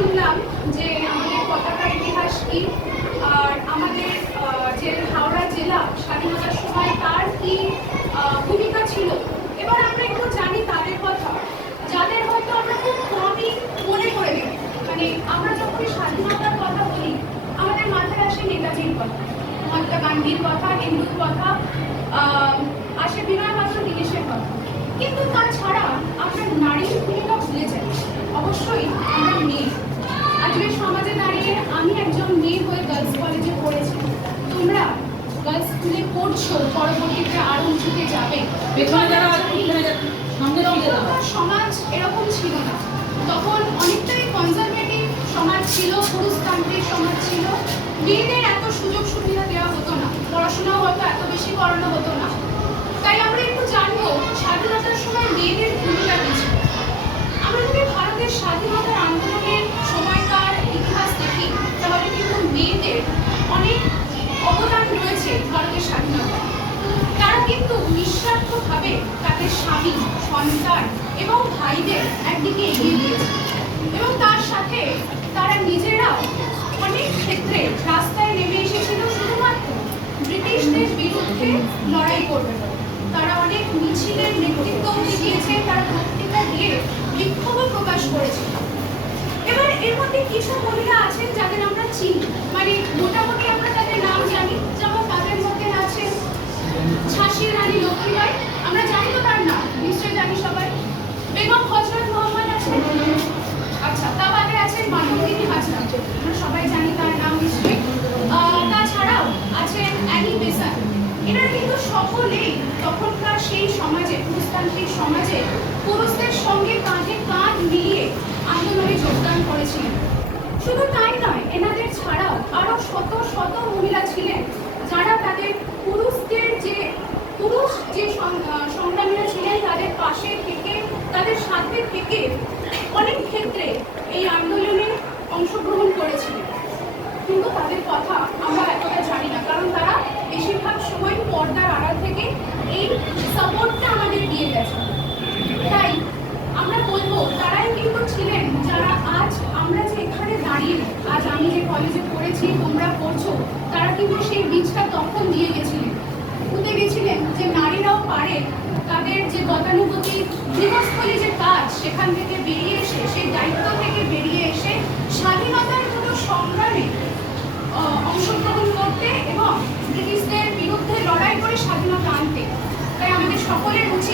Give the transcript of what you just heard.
শুনলাম যে আমাদের পতাকার ইতিহাস কি, আর আমাদের যে হাওড়া জেলা স্বাধীনতার সময় তার কি ভূমিকা ছিল। এবার আমরা একটু জানি তাদের কথা, যাদের হয়তো আমরা খুব কমই মনে করে দিই। মানে আমরা যখন স্বাধীনতার কথা বলি আমাদের মাথায় আসে নেতাজির কথা, মহাত্মা গান্ধীর কথা, নেহরুর কথা, আসে বিনয় বাদল দীনেশের কথা। কিন্তু তাছাড়া আমরা নারীর ভূমিকা ভুলে যাই। অবশ্যই আমরা মেয়ে। আজকে সমাজে দাঁড়িয়ে আমি একজন মেয়ে হয়ে গার্লস কলেজে পড়েছি, তোমরা গার্লস স্কুলে পড়ছো, পরবর্তীতে আরো উঁচুতে যাবে। সমাজ এরকম ছিল না, তখন অনেকটাই কনজারভেটিভ সমাজ ছিল, পুরুষতান্ত্রিক সমাজ ছিল। মেয়েদের এত সুযোগ সুবিধা দেওয়া হতো না, পড়াশোনাও হয়তো এত বেশি করানো হতো না। তাই আমরা একটু জানবো স্বাধীনতার সময় মেয়েদের ভূমিকা কি ছিল। আমরা যদি ভারতের স্বাধীনতার আন্দোলনের সময়কার ইতিহাস দেখি তাহলে কিন্তু মেয়েদের অনেক অবদান রয়েছে ভারতের স্বাধীনতায়। তারা কিন্তু নিঃস্বার্থভাবে তাদের স্বামী, সন্তান এবং ভাইদের একদিকে এগিয়ে দিয়েছে, এবং তার সাথে তারা নিজেরাও অনেক ক্ষেত্রে রাস্তায় নেমে এসেছিল শুধুমাত্র ব্রিটিশদের বিরুদ্ধে লড়াই করবে। তারা অনেক মিছিলের নেতৃত্ব দিয়েছে, তারা বক্তৃতা দিয়ে বিক্ষোভও প্রকাশ করেছে। এবার এর মধ্যে কিছু মহিলা আছেন যাদের আমরা চিনি, মানে মোটামুটি আমরা তাদের নাম জানি। যেমন তাদের মধ্যে আছে ঝাঁসির রানী লক্ষ্মীবাই, আমরা জানি তো তার নাম, নিশ্চয়ই জানি সবাই। বেগম হযরত মোহাম্মদ আছেন, আচ্ছা, তা বাদে আছেন মানবী হাজরা, আমরা সবাই জানি তার নাম নিশ্চয়ই। তাছাড়াও আছেন অ্যানি বেসান্ট। এরা কিন্তু সকলেই তখনকার সেই সমাজে, পুরুষতান্ত্রিক সমাজে পুরুষদের সঙ্গে কাঁধে কাঁধ মিলিয়ে আন্দোলনে যোগদান করেছিলেন। শুধু তাই নয়, এনাদের ছাড়াও আরো শত শত মহিলা ছিলেন যারা তাদের পুরুষদের যে সংগ্রামীরা ছিলেন তাদের পাশে থেকে, তাদের সাথে থেকে অনেক ক্ষেত্রে এই আন্দোলনে অংশগ্রহণ করেছিলেন। কিন্তু তাদের কথা আমরা এতটা জানি না, কারণ তারা বেশিরভাগ সময় পর্দার আড়াল থেকে এই সাপোর্টটা আমাদের দিয়ে গেছে। তাই আমরা বলবো তারাই কিন্তু ছিলেন যারা আজ আমরা যে এখানে দাঁড়িয়ে, আজ আমি যে কলেজে পড়েছি, তোমরা পড়ছো, তারা কিন্তু সেই বীজটা তখন দিয়ে গেছিলেন, পুঁতে গেছিলেন যে নারীরাও পারে তাদের যে গতানুগতিক গৃহস্থলী যে কাজ, সেখান থেকে বেরিয়ে এসে, সেই দায়িত্ব থেকে বেরিয়ে এসে স্বাধীনতার কোনো সংগ্রামে অংশগ্রহণ করতে এবং ব্রিটিশদের বিরুদ্ধে লড়াই করে স্বাধীনতা আনতে। তাই আমাদের সকলের উচিত